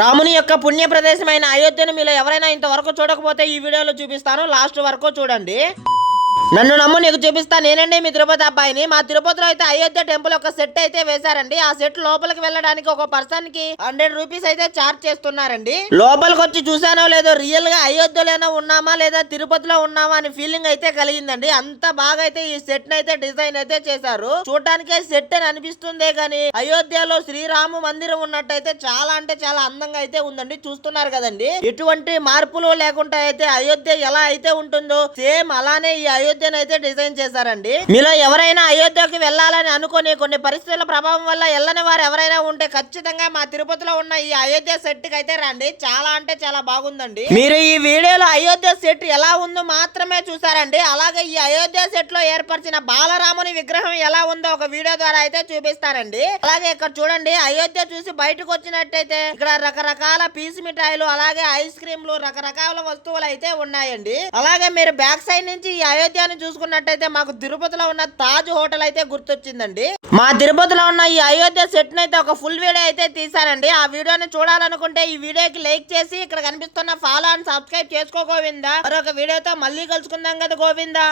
రాముని యొక్క పుణ్య ప్రదేశమైన అయోధ్యను మీలో ఎవరైనా ఇంతవరకు చూడకపోతే ఈ వీడియోలో చూపిస్తాను, లాస్ట్ వరకు చూడండి. నన్ను నమ్ము, నీకు చూపిస్తా. నేనండి మీ తిరుపతి అబ్బాయిని. మా తిరుపతిలో అయితే అయోధ్య టెంపుల్ ఒక సెట్ అయితే వేశారండి. ఆ సెట్ లోపలికి వెళ్ళడానికి ఒక పర్సన్ కి 100 రూపీస్ అయితే చార్జ్ చేస్తున్నారండి. లోపలికి వచ్చి చూసానో లేదో, రియల్ గా అయోధ్యలోనే ఉన్నామా లేదా తిరుపతిలో ఉన్నామా అని ఫీలింగ్ అయితే కలిగిందండి. అంత బాగా అయితే ఈ సెట్ అయితే డిజైన్ అయితే చేశారు. చూడటానికే సెట్ అని అనిపిస్తుందే గానీ అయోధ్యలో శ్రీరామ మందిరం ఉన్నట్టయితే చాలా అంటే చాలా అందంగా అయితే ఉందండి. చూస్తున్నారు కదండి, ఎటువంటి మార్పులు లేకుండా అయితే అయోధ్య ఎలా అయితే ఉంటుందో సేమ్ అలానే ఈ అయోధ్య అయితే డిజైన్ చేశారండి. మీలో ఎవరైనా అయోధ్యకి వెళ్ళాలని అనుకుని కొన్ని పరిస్థితుల ప్రభావం వల్ల వెళ్ళని వారు ఎవరైనా ఉంటే ఖచ్చితంగా మా తిరుపతిలో ఉన్న ఈ అయోధ్య సెట్ కి అయితే రండి. చాలా అంటే చాలా బాగుందండి. మీరు ఈ వీడియోలో అయోధ్య సెట్ ఎలా ఉందో మాత్రమే చూసారండి. అలాగే ఈ అయోధ్య సెట్ లో ఏర్పరిచిన బాలరాముని విగ్రహం ఎలా ఉందో ఒక వీడియో ద్వారా అయితే చూపిస్తారండి. అలాగే ఇక్కడ చూడండి, అయోధ్య చూసి బయటకు వచ్చినట్టయితే ఇక్కడ రకరకాల పీసు మిఠాయిలు అలాగే ఐస్ క్రీమ్లు రకరకాల వస్తువులు అయితే ఉన్నాయండి. అలాగే మీరు బ్యాక్ సైడ్ నుంచి ఈ అయోధ్య చూసుకున్నట్టయితే మాకు తిరుపతిలో ఉన్న తాజ్ హోటల్ అయితే గుర్తొచ్చిందండి. మా తిరుపతిలో ఉన్న ఈ అయోధ్య సెట్ అయితే ఒక ఫుల్ వీడియో అయితే తీసానండి. ఆ వీడియోని చూడాలనుకుంటే ఈ వీడియోకి లైక్ చేసి ఇక్కడ కనిపిస్తున్న ఫాలో అండ్ సబ్స్క్రైబ్ చేసుకో గోవిందా. మరొక వీడియోతో మళ్ళీ కలుసుకుందాం కదా గోవిందా.